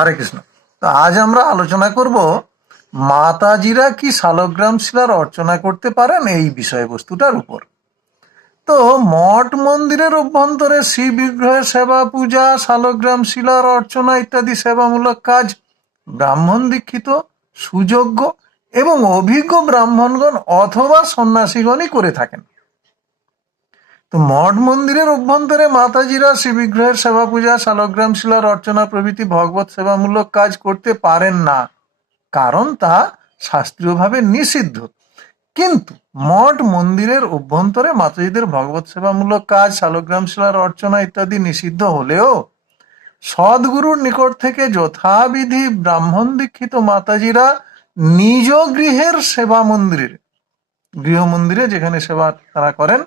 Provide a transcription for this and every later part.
হরে কৃষ্ণ। তো আজ আমরা আলোচনা করব মাতাজিরা কি শালগ্রাম শিলার অর্চনা করতে পারেন এই বিষয়বস্তুটার উপর। তো মঠ মন্দিরের অভ্যন্তরে শ্রী বিগ্রহের সেবা পূজা, শালগ্রাম শিলার অর্চনা ইত্যাদি সেবামূলক কাজ ব্রাহ্মণ দীক্ষিত, সুযোগ্য এবং অভিজ্ঞ ব্রাহ্মণগণ অথবা সন্ন্যাসীগণই করে থাকেন। তো মঠ মন্দিরের অভ্যন্তরে মাতাজিরা শ্রী বিগ্রহের সেবা পূজা, শালগ্রাম শিলার অর্চনা প্রভৃতি ভগবত সেবামূলক কাজ করতে পারেন না, কারণ তা শাস্ত্রীয়ভাবে নিষিদ্ধ। কিন্তু মঠ মন্দিরের অভ্যন্তরে মাতাজিদের ভগবত সেবামূলক কাজ, শালগ্রাম শিলার অর্চনা ইত্যাদি নিষিদ্ধ হলেও সদ্গুরুর নিকট থেকে যথাবিধি ব্রাহ্মণ দীক্ষিত মাতাজিরা নিজ গৃহের সেবা মন্দিরের গৃহ মন্দিরে যেখানে সেবা তারা করেন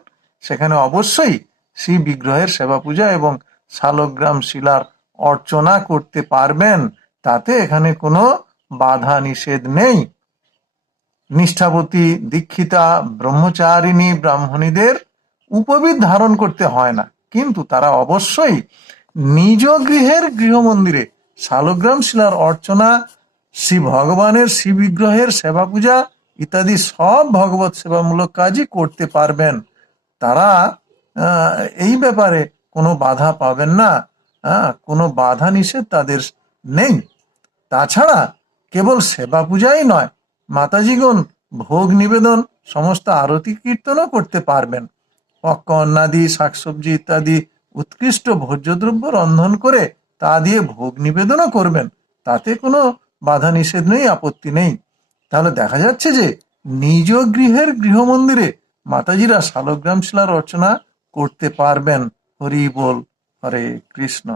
সেখানে অবশ্যই শ্রী বিগ্রহের সেবা পূজা এবং শালগ্রাম শিলার অর্চনা করতে পারবেন, তাতে এখানে কোনো বাধা নিষেধ নেই। নিষ্ঠাবতী দীক্ষিতা ব্রহ্মচারিণী ব্রাহ্মণীদের উপবিদ ধারণ করতে হয় না, কিন্তু তারা অবশ্যই নিজ গৃহের গৃহ মন্দিরে শালগ্রাম শিলার অর্চনা, শ্রী ভগবানের শ্রী বিগ্রহের সেবা পূজা ইত্যাদি সব ভগবত সেবামূলক কাজই করতে পারবেন। তারা এই ব্যাপারে কোনো বাধা পাবেন না, কোনো বাধা নিষেধ তাদের নেই। তাছাড়া কেবল সেবা পূজাই নয়, মাতাজিগণ ভোগ নিবেদন, সমস্ত আরতি কীর্তনও করতে পারবেন। পক্ষ অন্নাদি, শাকসবজি ইত্যাদি উৎকৃষ্ট ভোজ্যদ্রব্য রন্ধন করে তা দিয়ে ভোগ নিবেদনও করবেন, তাতে কোনো বাধা নিষেধ নেই, আপত্তি নেই। তাহলে দেখা যাচ্ছে যে নিজ গৃহের গৃহ মন্দিরে মাতাজিরা শালগ্রাম শিলার রচনা করতে পারবেন। হরি বল, হরে কৃষ্ণ।